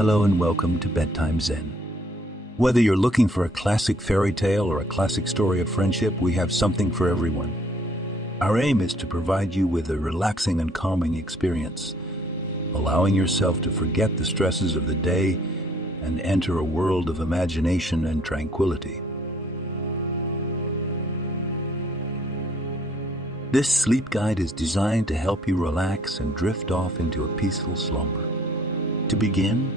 Hello and welcome to Bedtime Zen. Whether you're looking for a classic fairy tale or a classic story of friendship, we have something for everyone. Our aim is to provide you with a relaxing and calming experience, allowing yourself to forget the stresses of the day and enter a world of imagination and tranquility. This sleep guide is designed to help you relax and drift off into a peaceful slumber. To begin,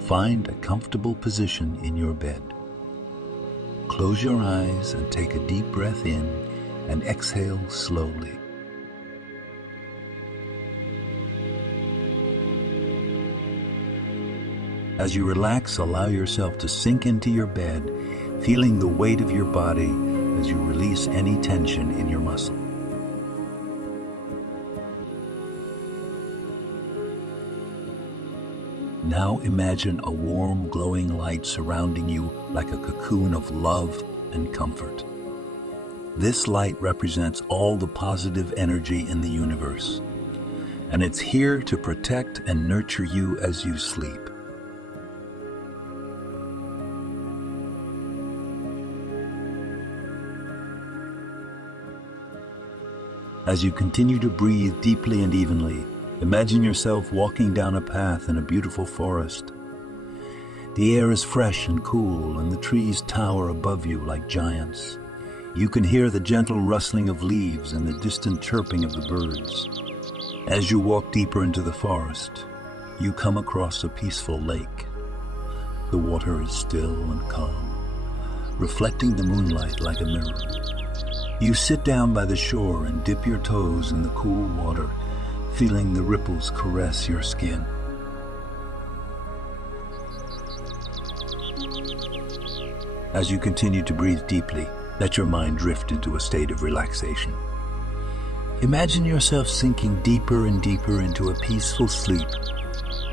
find a comfortable position in your bed. Close your eyes and take a deep breath in and exhale slowly. As you relax, allow yourself to sink into your bed, feeling the weight of your body as you release any tension in your muscle. Now imagine a warm, glowing light surrounding you like a cocoon of love and comfort. This light represents all the positive energy in the universe, and it's here to protect and nurture you as you sleep. As you continue to breathe deeply and evenly, imagine yourself walking down a path in a beautiful forest. The air is fresh and cool, and the trees tower above you like giants. You can hear the gentle rustling of leaves and the distant chirping of the birds. As you walk deeper into the forest, you come across a peaceful lake. The water is still and calm, reflecting the moonlight like a mirror. You sit down by the shore and dip your toes in the cool water, feeling the ripples caress your skin. As you continue to breathe deeply, let your mind drift into a state of relaxation. Imagine yourself sinking deeper and deeper into a peaceful sleep.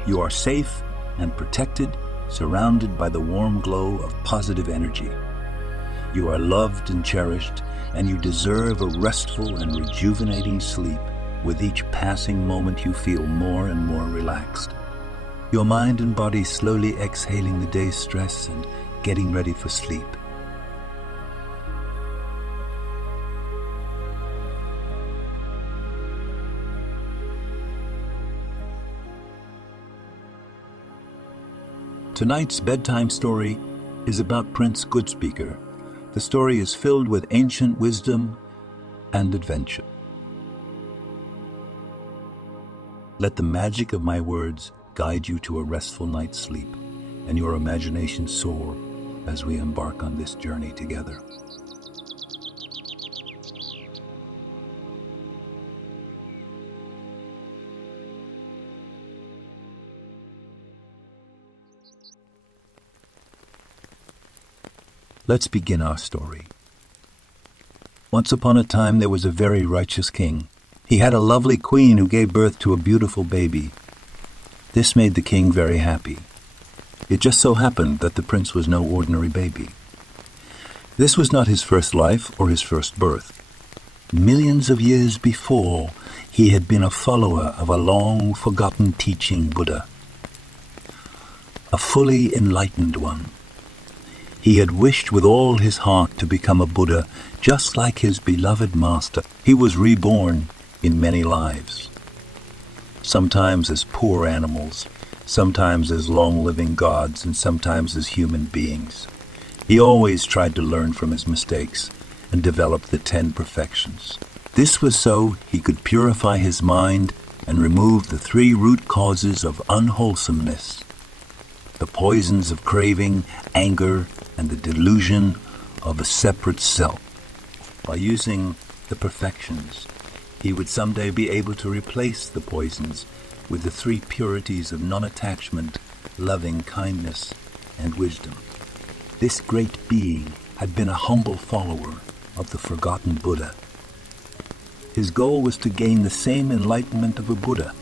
You are safe and protected, surrounded by the warm glow of positive energy. You are loved and cherished, and you deserve a restful and rejuvenating sleep. With each passing moment, you feel more and more relaxed. Your mind and body slowly exhaling the day's stress and getting ready for sleep. Tonight's bedtime story is about Prince Goodspeaker. The story is filled with ancient wisdom and adventure. Let the magic of my words guide you to a restful night's sleep, and your imagination soar as we embark on this journey together. Let's begin our story. Once upon a time, there was a very righteous king. He had a lovely queen who gave birth to a beautiful baby. This made the king very happy. It just so happened that the prince was no ordinary baby. This was not his first life or his first birth. Millions of years before, he had been a follower of a long-forgotten teaching Buddha, a fully enlightened one. He had wished with all his heart to become a Buddha, just like his beloved master. He was reborn in many lives, sometimes as poor animals, sometimes as long-living gods, and sometimes as human beings. He always tried to learn from his mistakes and develop the 10 perfections. This was so he could purify his mind and remove the 3 root causes of unwholesomeness: the poisons of craving, anger, and the delusion of a separate self. By using the perfections, he would someday be able to replace the poisons with the 3 purities of non-attachment, loving kindness, and wisdom. This great being had been a humble follower of the forgotten Buddha. His goal was to gain the same enlightenment of a Buddha,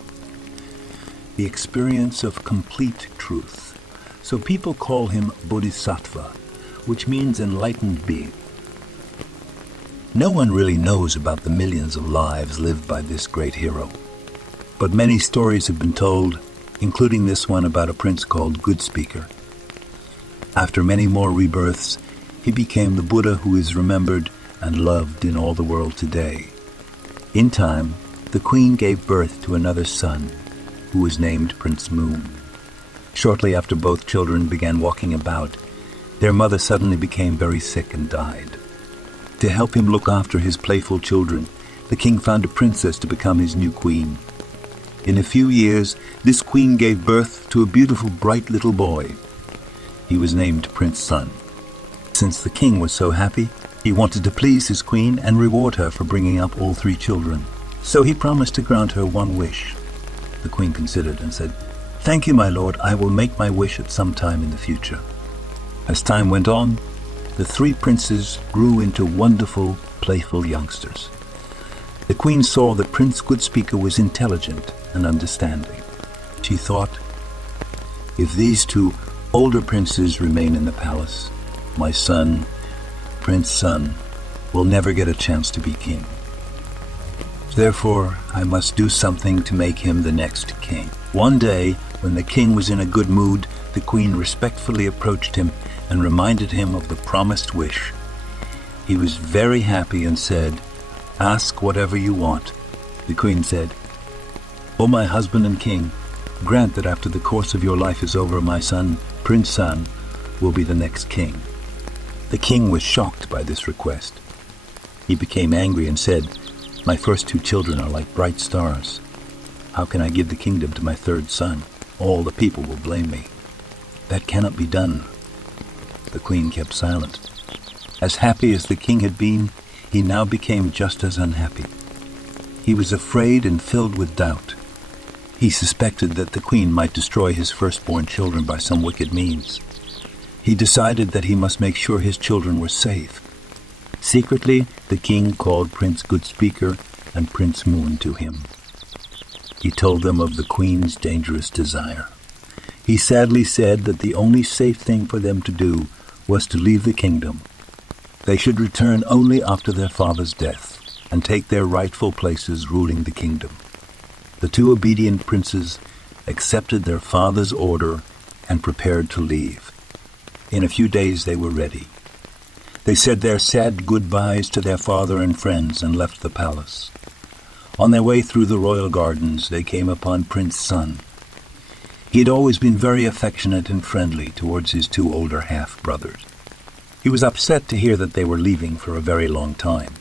the experience of complete truth. So people call him Bodhisattva, which means enlightened being. No one really knows about the millions of lives lived by this great hero, but many stories have been told including this one about a prince called Goodspeaker. After many more rebirths, he became the Buddha who is remembered and loved in all the world today. In time, the queen gave birth to another son, who was named Prince Moon. Shortly after both children began walking about, their mother suddenly became very sick and died. To help him look after his playful children, the king found a princess to become his new queen. In a few years, this queen gave birth to a beautiful, bright little boy. He was named Prince Sun. Since the king was so happy, he wanted to please his queen and reward her for bringing up all 3 children. So he promised to grant her one wish. The queen considered and said, "Thank you, my lord. I will make my wish at some time in the future." As time went on, the 3 princes grew into wonderful, playful youngsters. The queen saw that Prince Goodspeaker was intelligent and understanding. She thought, "If these 2 older princes remain in the palace, my son, Prince Sun, will never get a chance to be king. Therefore, I must do something to make him the next king." One day, when the king was in a good mood, the queen respectfully approached him and reminded him of the promised wish. He was very happy and said, "Ask whatever you want." The queen said, "O my husband and king, grant that after the course of your life is over, my son, Prince Sun, will be the next king." The king was shocked by this request. He became angry and said, "My first 2 children are like bright stars. How can I give the kingdom to my 3rd son? All the people will blame me. That cannot be done." The queen kept silent. As happy as the king had been, he now became just as unhappy. He was afraid and filled with doubt. He suspected that the queen might destroy his firstborn children by some wicked means. He decided that he must make sure his children were safe. Secretly, the king called Prince Goodspeaker and Prince Moon to him. He told them of the queen's dangerous desire. He sadly said that the only safe thing for them to do was to leave the kingdom. They should return only after their father's death and take their rightful places ruling the kingdom. The 2 obedient princes accepted their father's order and prepared to leave. In a few days they were ready. They said their sad goodbyes to their father and friends and left the palace. On their way through the royal gardens, they came upon Prince Sun. He had always been very affectionate and friendly towards his 2 older half-brothers. He was upset to hear that they were leaving for a very long time.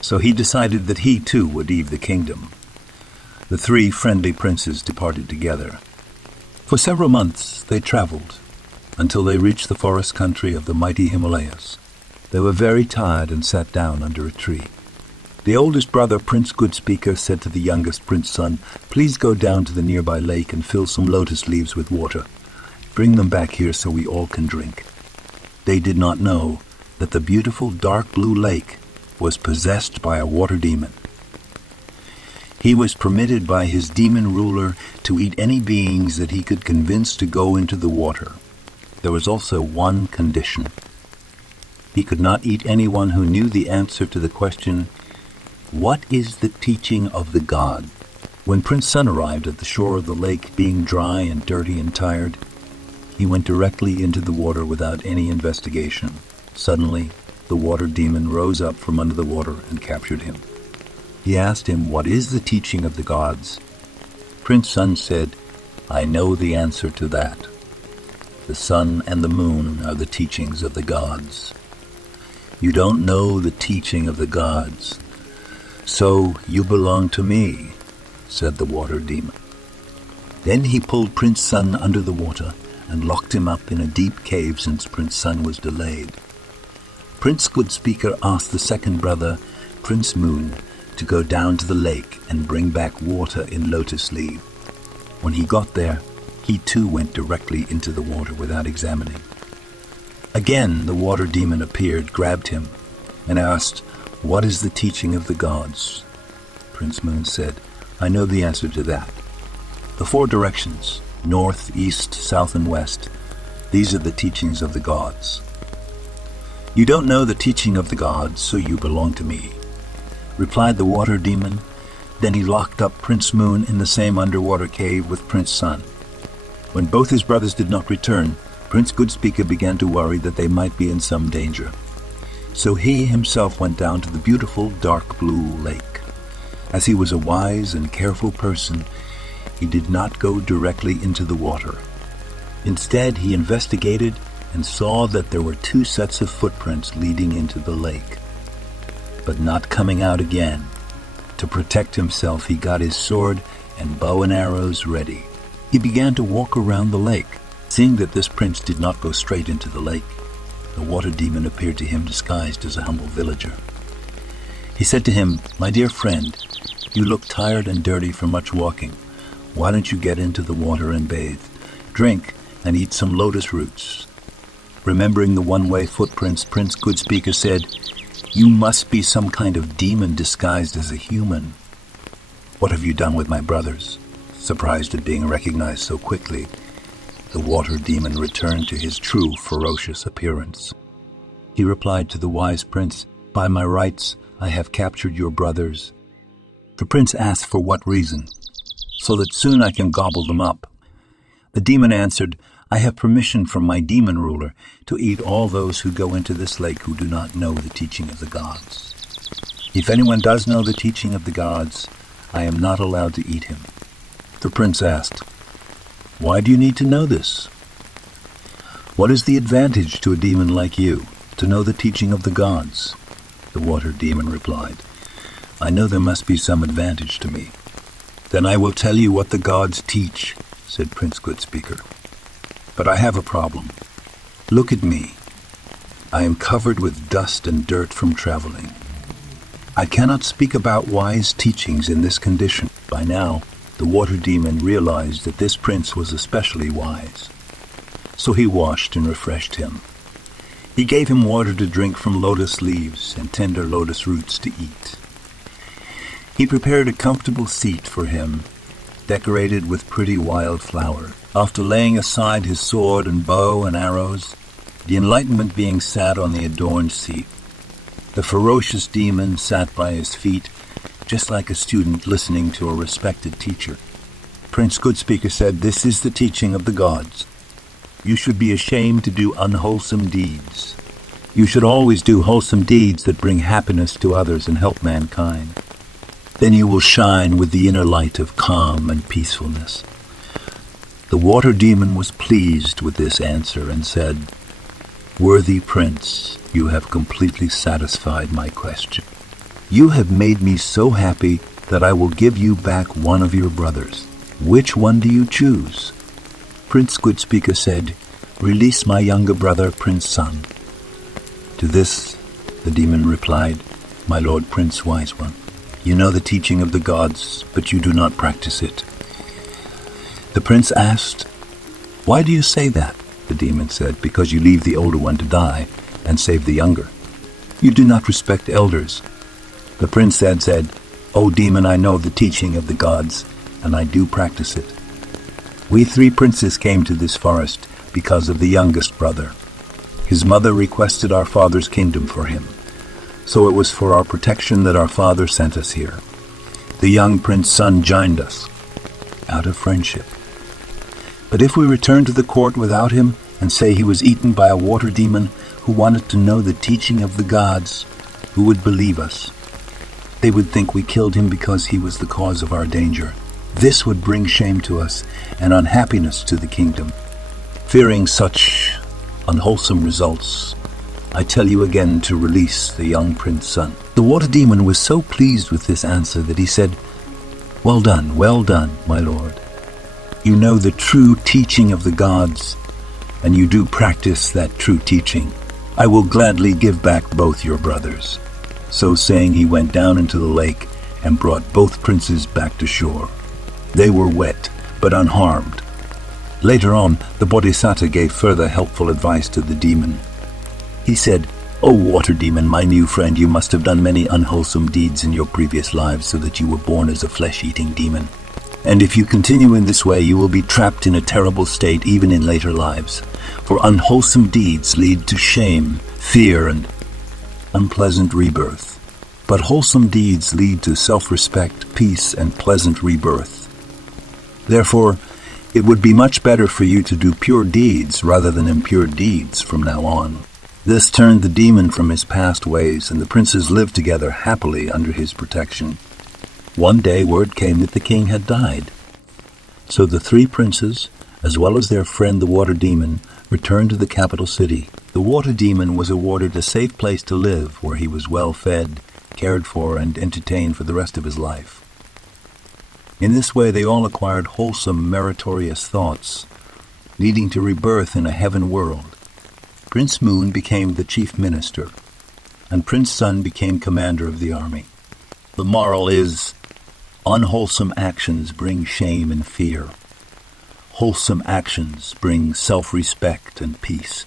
So he decided that he too would leave the kingdom. The 3 friendly princes departed together. For several months they traveled, until they reached the forest country of the mighty Himalayas. They were very tired and sat down under a tree. The oldest brother, Prince Goodspeaker, said to the youngest Prince Sun, "Please go down to the nearby lake and fill some lotus leaves with water. Bring them back here so we all can drink." They did not know that the beautiful dark blue lake was possessed by a water demon. He was permitted by his demon ruler to eat any beings that he could convince to go into the water. There was also one condition. He could not eat anyone who knew the answer to the question, "What is the teaching of the god?" When Prince Sun arrived at the shore of the lake, being dry and dirty and tired, he went directly into the water without any investigation. Suddenly, the water demon rose up from under the water and captured him. He asked him, "What is the teaching of the gods?" Prince Sun said, "I know the answer to that. The sun and the moon are the teachings of the gods." "You don't know the teaching of the gods, so you belong to me," said the water demon. Then he pulled Prince Sun under the water and locked him up in a deep cave since Prince Sun was delayed. Prince Goodspeaker asked the second brother, Prince Moon, to go down to the lake and bring back water in lotus leaf. When he got there, he too went directly into the water without examining. Again the water demon appeared, grabbed him, and asked, "What is the teaching of the gods?" Prince Moon said, "I know the answer to that. The 4 directions, north, east, south, and west, these are the teachings of the gods." "You don't know the teaching of the gods, so you belong to me," replied the water demon. Then he locked up Prince Moon in the same underwater cave with Prince Sun. When both his brothers did not return, Prince Goodspeaker began to worry that they might be in some danger. So he himself went down to the beautiful dark blue lake. As he was a wise and careful person, he did not go directly into the water. Instead, he investigated and saw that there were 2 sets of footprints leading into the lake, but not coming out again. To protect himself, he got his sword and bow and arrows ready. He began to walk around the lake. Seeing that this prince did not go straight into the lake, the water demon appeared to him disguised as a humble villager. He said to him, "My dear friend, you look tired and dirty from much walking. Why don't you get into the water and bathe? Drink and eat some lotus roots." Remembering the one-way footprints, Prince Goodspeaker said, "You must be some kind of demon disguised as a human. What have you done with my brothers?" Surprised at being recognized so quickly, the water demon returned to his true ferocious appearance. He replied to the wise prince, "By my rights, I have captured your brothers." The prince asked for what reason, "So that soon I can gobble them up." The demon answered, "I have permission from my demon ruler to eat all those who go into this lake who do not know the teaching of the gods. If anyone does know the teaching of the gods, I am not allowed to eat him." The prince asked, "Why do you need to know this? What is the advantage to a demon like you to know the teaching of the gods?" The water demon replied, "I know there must be some advantage to me." "Then I will tell you what the gods teach," said Prince Goodspeaker. "But I have a problem. Look at me. I am covered with dust and dirt from traveling. I cannot speak about wise teachings in this condition." By now, the water demon realized that this prince was especially wise. So he washed and refreshed him. He gave him water to drink from lotus leaves and tender lotus roots to eat. He prepared a comfortable seat for him, decorated with pretty wild flowers. After laying aside his sword and bow and arrows, the enlightenment being sat on the adorned seat, the ferocious demon sat by his feet, just like a student listening to a respected teacher. Prince Goodspeaker said, "This is the teaching of the gods. You should be ashamed to do unwholesome deeds. You should always do wholesome deeds that bring happiness to others and help mankind. Then you will shine with the inner light of calm and peacefulness." The water demon was pleased with this answer and said, "Worthy prince, you have completely satisfied my question. You have made me so happy that I will give you back one of your brothers. Which one do you choose?" Prince Goodspeaker said, "Release my younger brother, Prince Sun." To this, the demon replied, "My lord Prince Wise One, you know the teaching of the gods, but you do not practice it." The prince asked, "Why do you say that?" The demon said, "Because you leave the older one to die and save the younger. You do not respect elders." The prince said, "O demon, I know the teaching of the gods, and I do practice it. We 3 princes came to this forest because of the youngest brother. His mother requested our father's kingdom for him, so it was for our protection that our father sent us here. The young Prince Sun joined us, out of friendship. But if we return to the court without him and say he was eaten by a water demon who wanted to know the teaching of the gods, who would believe us? They would think we killed him because he was the cause of our danger. This would bring shame to us and unhappiness to the kingdom. Fearing such unwholesome results, I tell you again to release the young Prince Sun." The water demon was so pleased with this answer that he said, well done, my lord. You know the true teaching of the gods, and you do practice that true teaching. I will gladly give back both your brothers." So saying, he went down into the lake and brought both princes back to shore. They were wet, but unharmed. Later on, the Bodhisattva gave further helpful advice to the demon. He said, "O water demon, my new friend, you must have done many unwholesome deeds in your previous lives so that you were born as a flesh-eating demon. And if you continue in this way, you will be trapped in a terrible state even in later lives. For unwholesome deeds lead to shame, fear, and unpleasant rebirth. But wholesome deeds lead to self-respect, peace, and pleasant rebirth. Therefore, it would be much better for you to do pure deeds rather than impure deeds from now on. This turned the demon from his past ways, and the princes lived together happily under his protection. One day word came that the king had died. So the three princes, as well as their friend the water demon, returned to the capital city. The water demon was awarded a safe place to live, where he was well fed, cared for, and entertained for the rest of his life. In this way they all acquired wholesome, meritorious thoughts, leading to rebirth in a heaven world. Prince Moon became the chief minister, and Prince Sun became commander of the army. The moral is, unwholesome actions bring shame and fear. Wholesome actions bring self-respect and peace.